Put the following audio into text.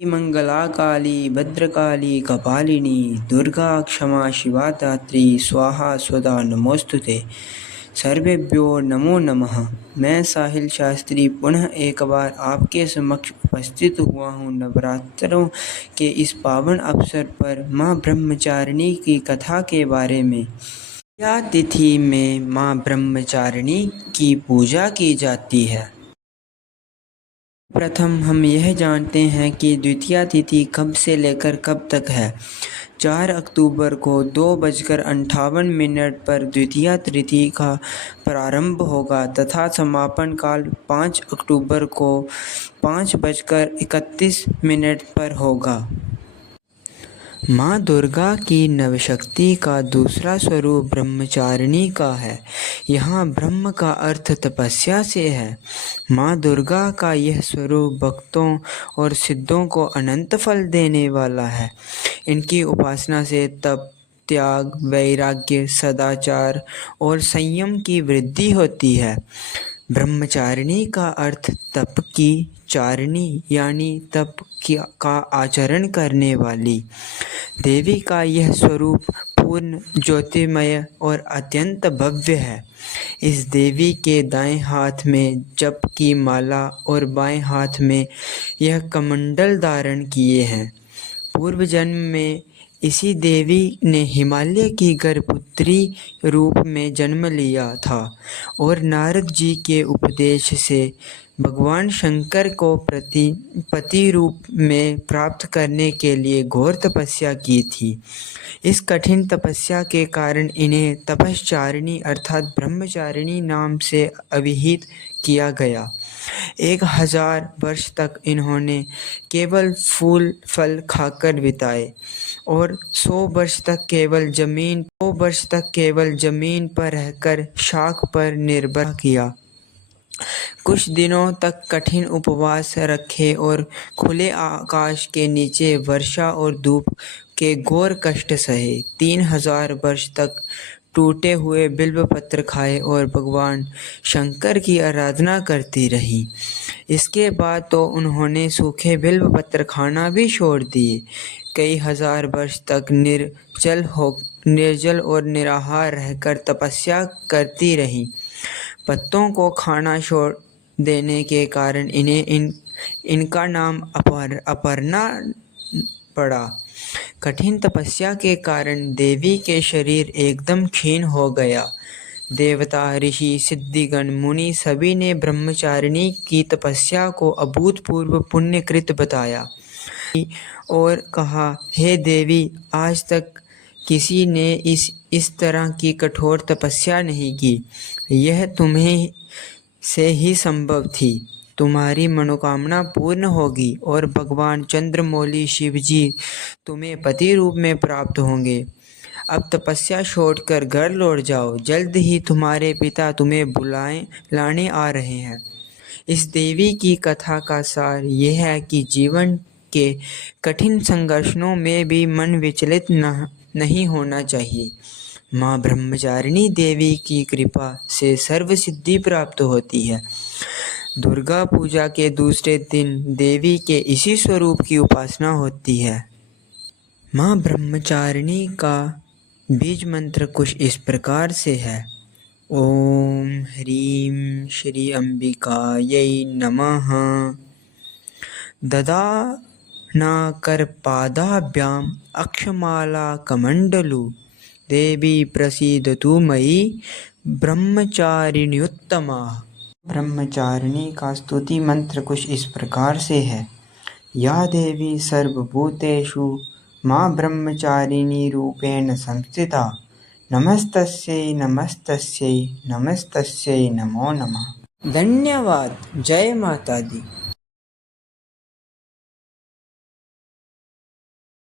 मंगला काली भद्रकाली कपालिनी दुर्गा क्षमा शिवा धात्री स्वाहा स्वदा नमोस्तुते। सर्वेभ्यो नमो नमः। मैं साहिल शास्त्री पुनः एक बार आपके समक्ष उपस्थित हुआ हूँ नवरात्रों के इस पावन अवसर पर माँ ब्रह्मचारिणी की कथा के बारे में। द्वितीया तिथि में माँ ब्रह्मचारिणी की पूजा की जाती है। प्रथम हम यह जानते हैं कि द्वितीया तिथि कब से लेकर कब तक है। 4 अक्टूबर को 2:58 पर द्वितीया तिथि का प्रारंभ होगा तथा समापन काल 5 अक्टूबर को 5:31 पर होगा। माँ दुर्गा की नवशक्ति का दूसरा स्वरूप ब्रह्मचारिणी का है। यहाँ ब्रह्म का अर्थ तपस्या से है। माँ दुर्गा का यह स्वरूप भक्तों और सिद्धों को अनंत फल देने वाला है। इनकी उपासना से तप, त्याग, वैराग्य, सदाचार और संयम की वृद्धि होती है। ब्रह्मचारिणी का अर्थ तप की चारिणी यानी तप का आचरण करने वाली। देवी का यह स्वरूप पूर्ण, ज्योतिमय और अत्यंत भव्य है। इस देवी के दाएं हाथ में जप की माला और बाएं हाथ में यह कमंडल धारण किए हैं। पूर्व जन्म में इसी देवी ने हिमालय की गर्भपुत्री रूप में जन्म लिया था और नारद जी के उपदेश से भगवान शंकर को पति रूप में प्राप्त करने के लिए घोर तपस्या की थी। इस कठिन तपस्या के कारण इन्हें तपश्चारिणी अर्थात ब्रह्मचारिणी नाम से अभिहित किया गया। 1000 वर्ष तक इन्होंने केवल फूल फल खाकर बिताए और 100 वर्ष तक केवल जमीन पर रहकर शाख पर निर्भर किया। कुछ दिनों तक कठिन उपवास रखे और खुले आकाश के नीचे वर्षा और धूप के घोर कष्ट सहे। 3000 वर्ष तक टूटे हुए बिल्व पत्र खाए और भगवान शंकर की आराधना करती रही। इसके बाद तो उन्होंने सूखे बिल्व पत्र खाना भी छोड़ दिए। कई हजार वर्ष तक निर्जल और निराहार रहकर तपस्या करती रही। पत्तों को खाना छोड़ देने के कारण इनका नाम अपर्णा पड़ा। कठिन तपस्या के कारण देवी के शरीर एकदम क्षीण हो गया। देवता, ऋषि, सिद्धिगण, मुनि सभी ने ब्रह्मचारिणी की तपस्या को अभूतपूर्व पुण्यकृत बताया और कहा, हे देवी, आज तक किसी ने इस तरह की कठोर तपस्या नहीं की। यह तुम्हें से ही संभव थी। तुम्हारी मनोकामना पूर्ण होगी और भगवान चंद्रमौली शिव जी तुम्हें पति रूप में प्राप्त होंगे। अब तपस्या छोड़कर घर लौट जाओ। जल्द ही तुम्हारे पिता तुम्हें लाने आ रहे हैं। इस देवी की कथा का सार यह है कि जीवन के कठिन संघर्षों में भी मन विचलित नहीं होना चाहिए। माँ ब्रह्मचारिणी देवी की कृपा से सर्व सिद्धि प्राप्त होती है। दुर्गा पूजा के दूसरे दिन देवी के इसी स्वरूप की उपासना होती है। माँ ब्रह्मचारिणी का बीज मंत्र कुछ इस प्रकार से है। ओम ह्रीं श्री अंबिकायै नमः। ददानाकरपादाभ्याम् अक्षमाला कमंडलु देवी प्रसीदतु मयि ब्रह्मचारिण्युत्तमा। ब्रह्मचारिणी का स्तुति मंत्र कुछ इस प्रकार से है। या देवी सर्वभूतेषु माँ ब्रह्मचारिणी रूपेण संस्थिता। नमस्तस्यै नमस्तस्यै नमस्तस्यै नमो नमः। धन्यवाद। जय माता दी।